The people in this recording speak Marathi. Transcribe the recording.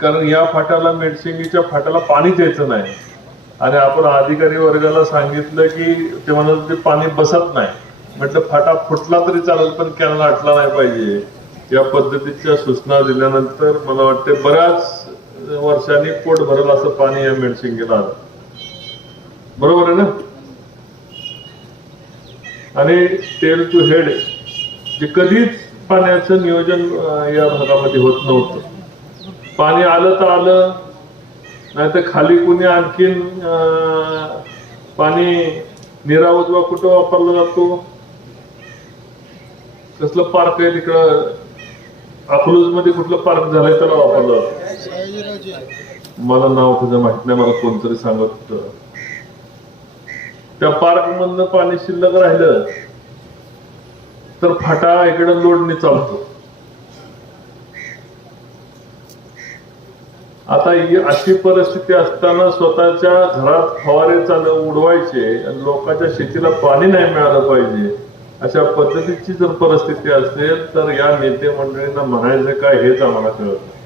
कारण या फाट्याला मेडसिंगीच्या फाट्याला पाणी द्यायचं नाही. आणि आपण अधिकारी वर्गाला सांगितलं की ते म्हणत ते पाणी बसत नाही. म्हटलं फाटा फुटला तरी चालेल पण कॅनल अटला नाही पाहिजे. या पद्धतीच्या सूचना दिल्यानंतर मला वाटते बऱ्याच वर्षांनी पोट भरल असं पाणी या मेडसिंगीला आलं. बरोबर आहे ना? आणि टेल टू हेड जे कधीच पाण्याचं नियोजन या भागामध्ये होत नव्हतं. पाणी आलं तर आलं नाही तर खाली कुणी आणखीन पाणी पाणी निरावजवा कुठं वापरला जातो? कसलं पार्क आहे तिकडं? अकलूजमध्ये कुठलं पार्क झालंय त्याला वापरलं जातो. मला नाव तुझं माहीत नाही मला कोणतरी सांगत त्या पार्क मधनं पाणी शिल्लक राहिलं तर फाटा इकडे लोडने चालतो. आता ही अशी परिस्थिती असताना स्वतःच्या घरात फवारे चालू उडवायचे आणि लोकांच्या शेतीला पाणी नाही मिळालं पाहिजे अशा पद्धतीची जर परिस्थिती असेल तर या नेते मंडळींना म्हणायचं काय हेच आम्हाला कळत